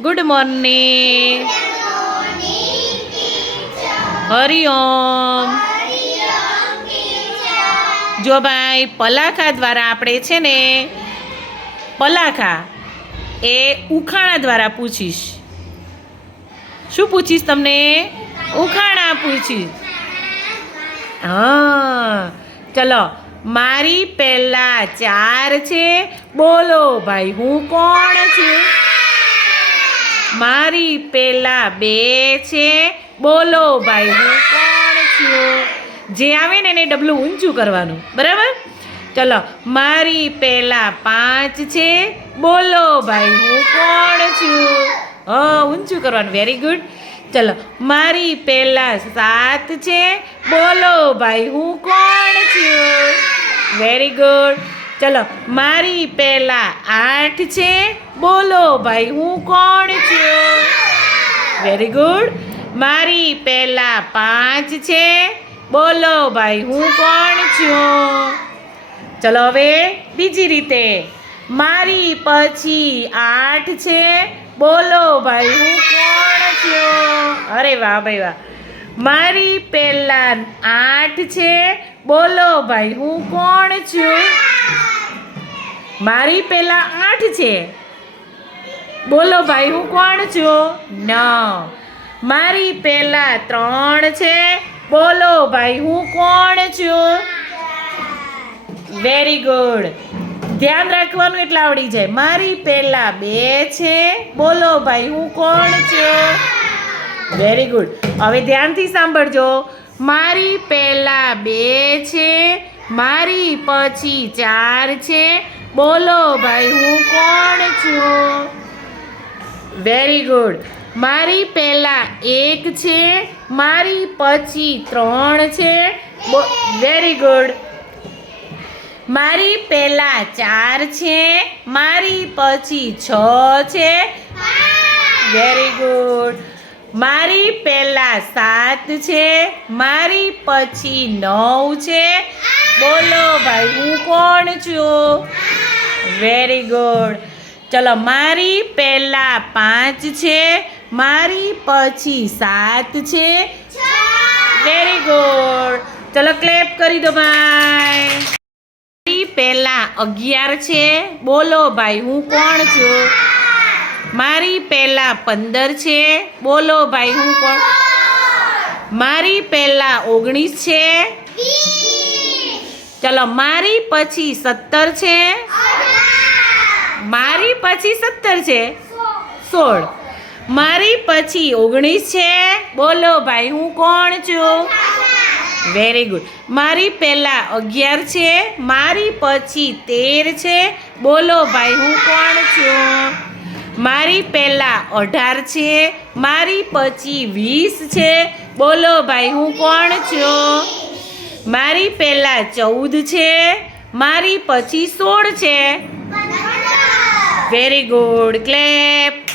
Good morning Hariom જો ભાઈ, પલાખા દ્વારા આપણે છે ને, પલાખા એ ઉખાણા દ્વારા પૂછીશ. શું પૂછીશ તમને? ઉખાણા પૂછીશ. હા. ચલો, મારી પહેલા ચાર છે. બોલો ભાઈ, હું કોણ છું? મારી પેલા બે છે. બોલો ભાઈ, હું કોણ છું? જે આવે ને એને ડબલું ઊંચું કરવાનું. બરાબર? ચલો, મારી પેલા પાંચ છે. બોલો ભાઈ, હું કોણ છું? હ, ઊંચું કરવાનું વેરી ગુડ ચલો, મારી પેલા સાત છે. બોલો ભાઈ, હું કોણ છું? વેરી ગુડ ચલો, મારી પહેલા આઠ છે. બોલો ભાઈ, હું કોણ છું? વેરી ગુડ મારી પહેલા પાંચ છે. બોલો ભાઈ, હું કોણ છું? ચલો હવે બીજી રીતે. મારી પછી આઠ છે. બોલો ભાઈ, હું કોણ છું? અરે વાહ ભાઈ વાહ. મારી પહેલા આઠ છે. બોલો ભાઈ, હું કોણ છું? મારી પેલા આઠ છે. બોલો ભાઈ, હું કોણ છું? ન. મારી પહેલા ત્રણ છે. બોલો ભાઈ, હું કોણ છું? વેરી ગુડ ધ્યાન રાખવાનું એટલે આવડી જાય. મારી પહેલા બે છે. બોલો ભાઈ, હું કોણ છું? વેરી ગુડ હવે ધ્યાનથી સાંભળજો. મારી પહેલા બે છે મારી પછી ચાર છે. બોલો ભાઈ હું કોણ છું? વેરી ગુડ મારી પહેલા એક છે મારી પછી ત્રણ છે. વેરી ગુડ મારી પહેલા ચાર છે મારી પછી છ છે. વેરી ગુડ મારી પહેલા સાત છે, મારી પછી નવ છે. બોલો ભાઈ, હું કોણ છું? વેરી ગુડ ચલો, મારી પહેલા પાંચ છે, મારી પછી સાત છે. વેરી ગુડ ચલો ક્લેપ કરી દો ભાઈ. મારી પહેલા અગિયાર છે. બોલો ભાઈ, હું કોણ છું? મારી પહેલા પંદર છે. બોલો ભાઈ, હું કોણ? મારી પહેલા ઓગણીસ છે. ચલો, મારી પછી સત્તર છે. મારી પછી સત્તર છે. સોળ. મારી પછી ઓગણીસ છે. બોલો ભાઈ, હું કોણ છું? વેરી ગુડ મારી પહેલા અગિયાર છે. મારી પછી તેર છે. બોલો ભાઈ, હું કોણ છું? મારી પહેલાં અઢાર છે, મારી પછી વીસ છે. બોલો ભાઈ, હું કોણ છું? મારી પહેલાં ચૌદ છે, મારી પછી સોળ છે. Very good clap